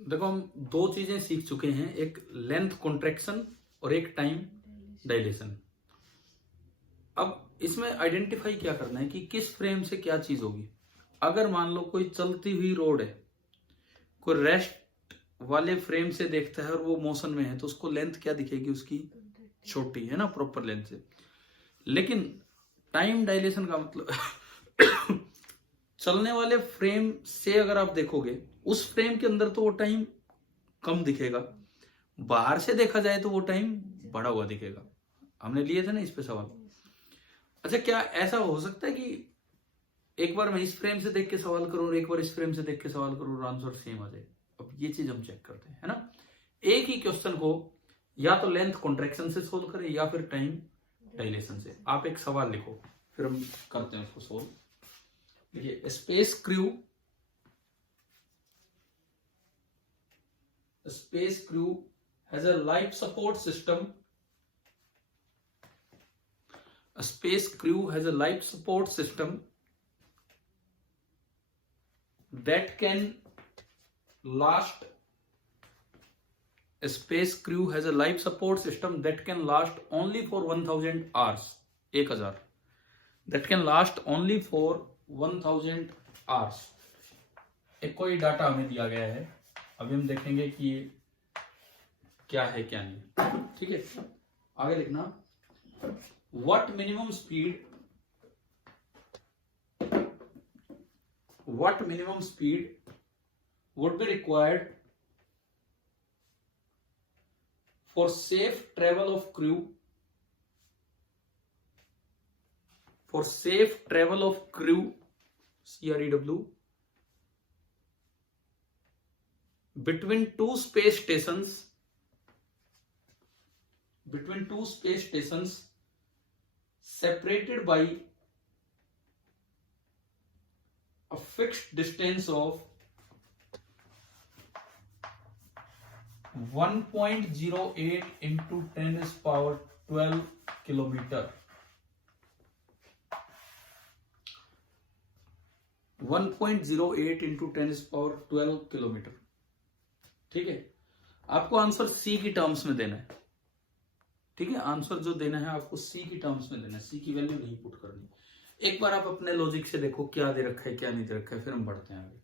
देखो हम दो चीजें सीख चुके हैं, एक लेंथ कॉन्ट्रैक्शन और एक टाइम डायलेशन। अब इसमें आइडेंटिफाई क्या करना है कि किस फ्रेम से क्या चीज होगी। अगर मान लो कोई चलती हुई रोड है, कोई रेस्ट वाले फ्रेम से देखता है और वो मोशन में है, तो उसको लेंथ क्या दिखेगी उसकी, छोटी है ना, प्रॉपर लेंथ से। लेकिन टाइम डायलेशन का मतलब चलने वाले फ्रेम से अगर आप देखोगे, उस फ्रेम के अंदर तो वो टाइम कम दिखेगा, बाहर से देखा जाए तो वो टाइम बड़ा हुआ दिखेगा। हमने लिए थे ना इस पे सवाल। अच्छा, क्या ऐसा हो सकता है कि एक बार मैं इस फ्रेम से देख के सवाल करूं और एक बार इस फ्रेम से देख के सवाल करूं और आंसर सेम आ जाए? अब ये चीज हम चेक करते हैं, है ना। एक ही क्वेश्चन को या तो लेंथ कॉन्ट्रैक्शन से सोल्व करें या फिर टाइम डायलेशन से। आप एक सवाल लिखो, फिर हम करते हैं उसको सोल्व। देखिए, space crew has a life support system. A space crew has a life support system that can last. A space crew has a life support system that can last only for 1000 hours. 1000 that can last only for 1000 hours. एक कोई data हमें दिया गया है, अभी हम देखेंगे कि क्या है क्या नहीं। ठीक है, आगे लिखना, what minimum speed would be required for safe travel of crew CREW between two space stations separated by a fixed distance of 1.08 into 10 is power 12 kilometre. 1.08 into 10 is power 12 kilometre. ठीक है, आपको आंसर सी की terms में देना है। ठीक है, answer जो देना है आपको सी की टर्म्स में देना है, सी की वैल्यू नहीं पुट करनी। एक बार आप अपने लॉजिक से देखो क्या दे रखा है क्या नहीं दे रखा है, फिर हम बढ़ते हैं आगे।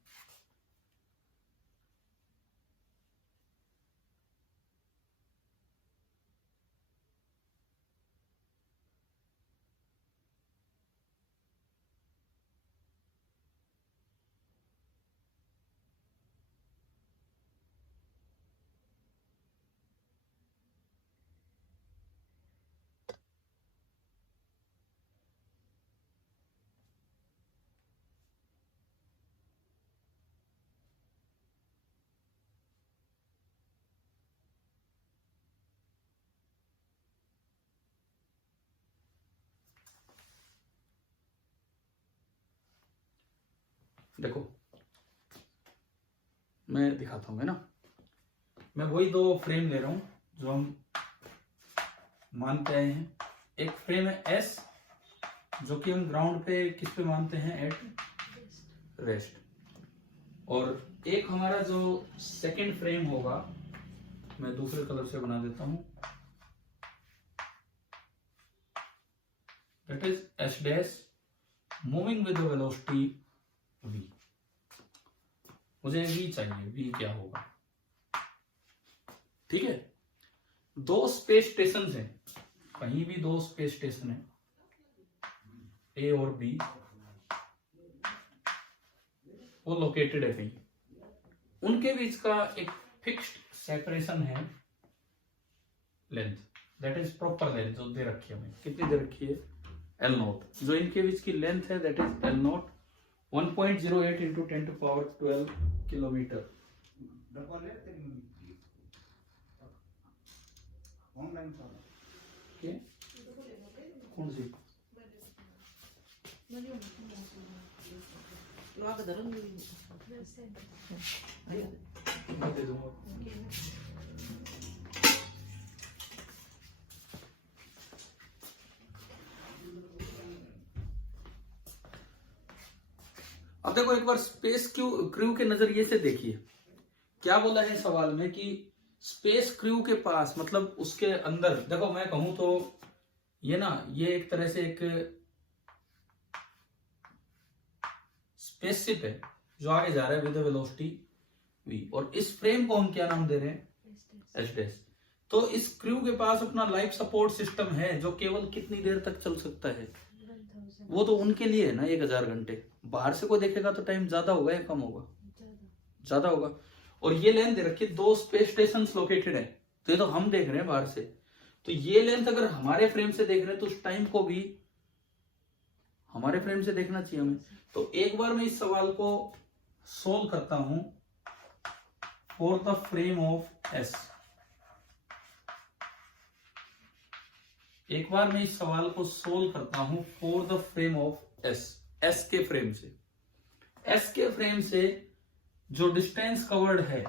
देखो मैं दिखाता हूँ, है ना। मैं वही दो फ्रेम ले रहा हूं जो हम मानते आए हैं। एक फ्रेम है एस, जो कि हम ग्राउंड पे किस पे मानते हैं, एट रेस्ट। और एक हमारा जो सेकंड फ्रेम होगा, मैं दूसरे कलर से बना देता हूं, that is S dash moving with the velocity V. मुझे वी चाहिए, वी क्या होगा। ठीक है, दो स्पेस स्टेशन हैं, कहीं भी दो स्पेस स्टेशन है, ए और बी, वो लोकेटेड है कहीं, उनके बीच का एक फिक्स्ड सेपरेशन है length, that is proper length जो दे रखी है हमें। कितनी दे रखी है, एल नोट। जो इनके बीच की लेंथ है that is L naught, 1.08 into 10 to power 12 kilometre. कौन सी दे दूंगा। अब देखो एक बार स्पेस क्रू के नजरिए से देखिए क्या बोला है सवाल में कि स्पेस क्रू के पास, मतलब उसके अंदर, देखो मैं कहूं तो ये ना, ये एक तरह से एक स्पेसशिप है जो आगे जा रहा है विद वेलोसिटी v, और इस फ्रेम को हम क्या नाम दे रहे हैं, एच डैश। तो इस क्रू के पास अपना लाइफ सपोर्ट सिस्टम है जो केवल कितनी देर तक चल सकता है, वो तो उनके लिए है ना 1000 घंटे। बाहर से कोई देखेगा तो टाइम ज्यादा होगा या कम होगा, ज्यादा होगा। और ये लेंथ दे रखी है, 2 स्पेस स्टेशन लोकेटेड है, तो ये तो हम देख रहे हैं बाहर से, तो ये लेंथ अगर हमारे फ्रेम से देख रहे हैं तो उस टाइम को भी हमारे फ्रेम से देखना चाहिए हमें। तो एक बार मैं इस सवाल को सोल्व करता हूं for the frame of S. एक बार मैं इस सवाल को सोल्व करता हूं for the frame of S, S के फ्रेम से। एस के फ्रेम से जो डिस्टेंस कवर्ड है,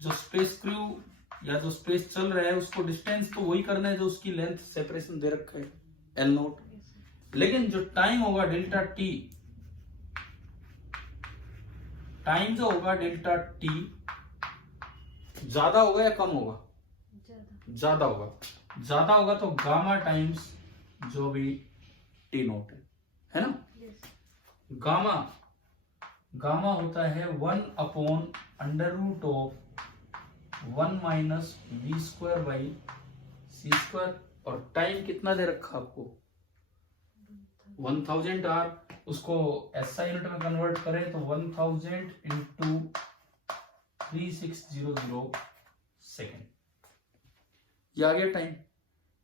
जो स्पेस क्रू या जो स्पेस चल रहा है, उसको डिस्टेंस तो वही करना है जो उसकी लेंथ सेपरेशन दे रखा है एल नोट, लेकिन जो टाइम होगा डेल्टा टी, टाइम जो होगा डेल्टा टी ज्यादा होगा या कम होगा, ज्यादा होगा। ज्यादा होगा तो गामा टाइम्स जो भी टी नोट है ना, गामा गामा होता है 1/√1 minus V square by C square, और टाइम कितना दे रखा आपको 1000 आर, उसको एसआई यूनिट में कन्वर्ट करें तो 1000 इंटू 3600 सेकेंड, ये आ गया टाइम।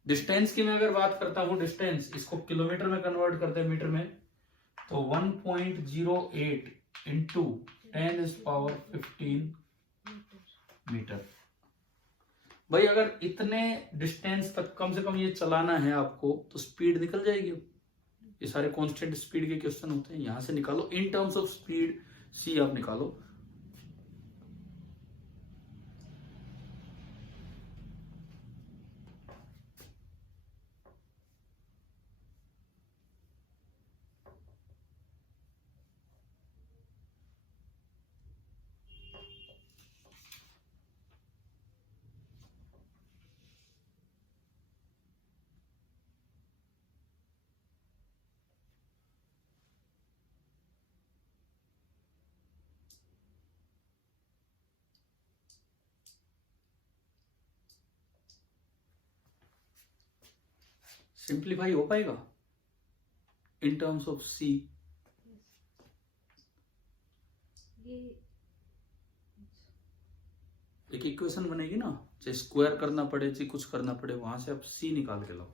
डिस्टेंस की मैं अगर बात करता हूं, डिस्टेंस इसको किलोमीटर में कन्वर्ट करते हैं मीटर में, तो 1.08 इंटू 10⁻15 मीटर। भाई अगर इतने डिस्टेंस तक कम से कम ये चलाना है आपको तो स्पीड निकल जाएगी। ये सारे कांस्टेंट स्पीड के क्वेश्चन होते हैं, यहां से निकालो इन टर्म्स ऑफ स्पीड, सी आप निकालो। सिंप्लीफाई हो पाएगा इन टर्म्स ऑफ सी। एक इक्वेशन बनेगी ना, चाहे स्क्वायर करना पड़े चाहे कुछ करना पड़े, वहां से आप सी निकाल के लाओ।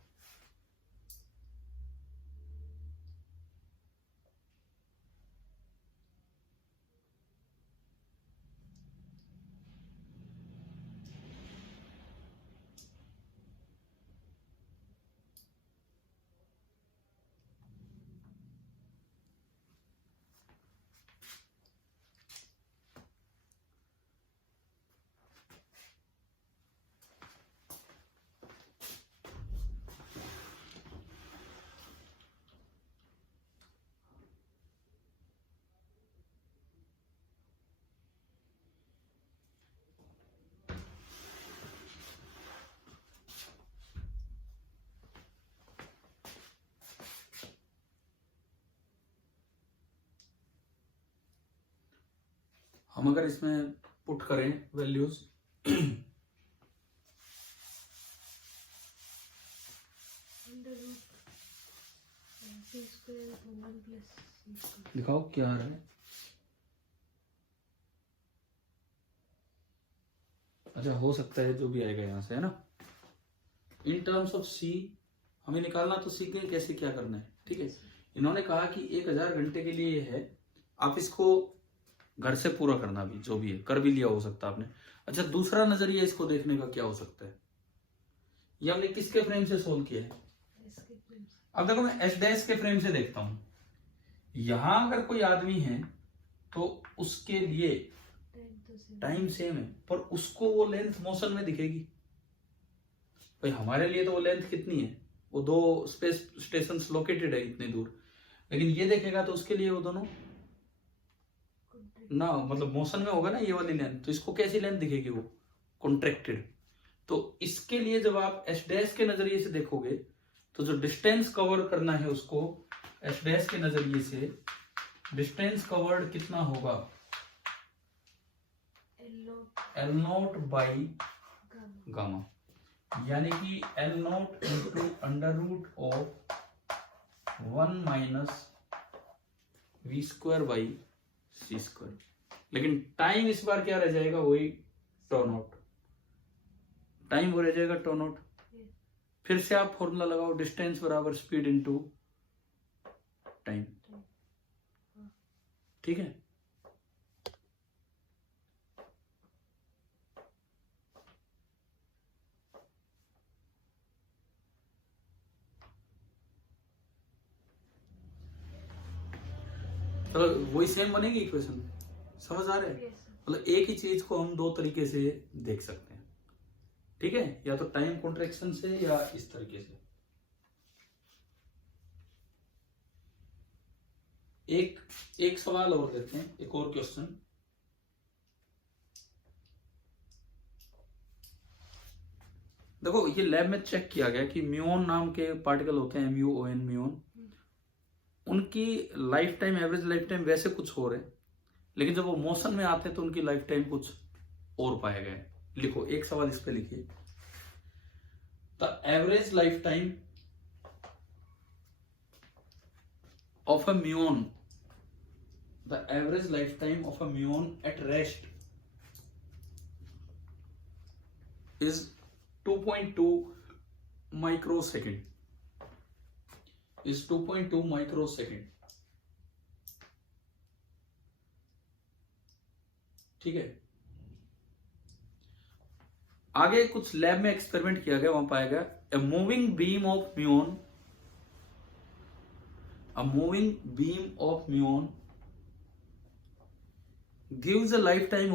हम अगर इसमें पुट करें वैल्यूज, दिखाओ क्या आ रहा है। अच्छा हो सकता है जो भी आएगा यहां से, है ना। इन टर्म्स ऑफ सी हमें निकालना तो सीख गए कैसे क्या करना है, ठीक है। इन्होंने कहा कि 1000 घंटे के लिए है, आप इसको घर से पूरा करना भी, जो भी है कर भी लिया हो सकता है आपने। अच्छा दूसरा नजरिया इसको देखने का क्या हो सकता है, ये हमने किसके फ्रेम से सोल्व किया है। अब देखो मैं एच डैश के फ्रेम से देखता हूं, यहां अगर कोई आदमी है तो उसके लिए टाइम सेम है, पर उसको वो लेंथ मोशन में दिखेगी। भाई हमारे लिए तो वो लेंथ कितनी है, वो 2 स्पेस स्टेशन लोकेटेड है इतनी दूर, लेकिन ये देखेगा तो उसके लिए वो दोनों ना, मतलब मोशन में होगा ना ये वाली लेंथ, तो इसको कैसी लेंथ दिखेगी वो, कॉन्ट्रैक्टेड। तो इसके लिए जब आप एस डैश के नजरिए से देखोगे तो जो डिस्टेंस कवर करना है उसको एस डैश के नजरिए से डिस्टेंस कवर्ड कितना होगा, एल नोट बाई गामा, यानी कि L naught into under root of 1 minus V square by C square. लेकिन टाइम इस बार क्या रह जाएगा, वही टो नोट, टाइम वो रह जाएगा टो नोट। फिर से आप फॉर्मूला लगाओ, डिस्टेंस बराबर स्पीड इनटू टाइम, ठीक है। तो वही सेम बनेगी इक्वेशन, समझ आ रहा है। मतलब एक ही चीज को हम दो तरीके से देख सकते हैं, ठीक है, या तो टाइम कॉन्ट्रैक्शन से या इस तरीके से। एक सवाल और देते हैं, एक और क्वेश्चन। देखो ये लैब में चेक किया गया कि म्यून नाम के पार्टिकल होते हैं, MUON म्यून, उनकी life time, average life time वैसे कुछ हो रहे, लेकिन जब वो मोशन में आते हैं तो उनकी लाइफ टाइम कुछ और पाया गया है। लिखो एक सवाल इस पे लिखिए, the average life time of a muon, the average life time of a muon at rest is 2.2 microsecond, is 2.2 microsecond, ठीक है। आगे कुछ लैब में एक्सपेरिमेंट किया गया, वहां पाया गया a moving beam of muon, a moving beam of muon gives a lifetime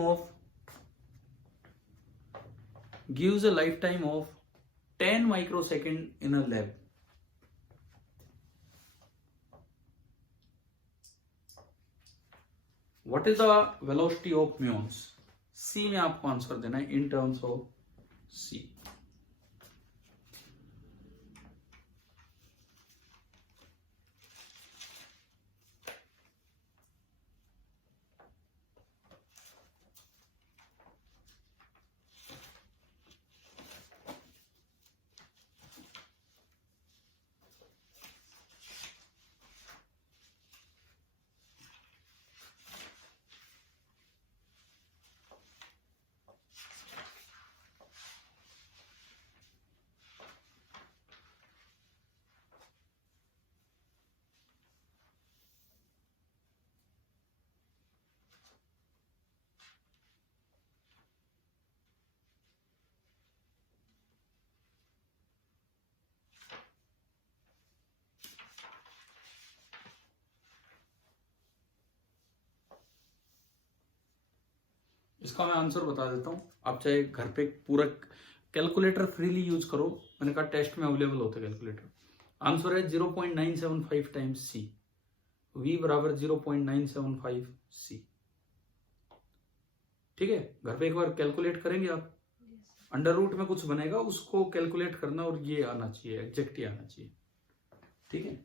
of 10 microsecond in a lab. What is the velocity of muons? C में आपको आंसर देना है in terms of C. इसका मैं आंसर बता देता हूं, आप चाहे घर पे पूरा कैलकुलेटर फ्रीली यूज करो, मैंने कहा टेस्ट में अवेलेबल होता है कैलकुलेटर। आंसर है 0.975 टाइम्स C, V बराबर 0.975 C, ठीक है। घर पे एक बार कैलकुलेट करेंगे आप, अंडर रूट में कुछ बनेगा उसको कैलकुलेट करना और ये आना चाहिए, एग्जैक्ट ही आना चाहिए, ठीक है।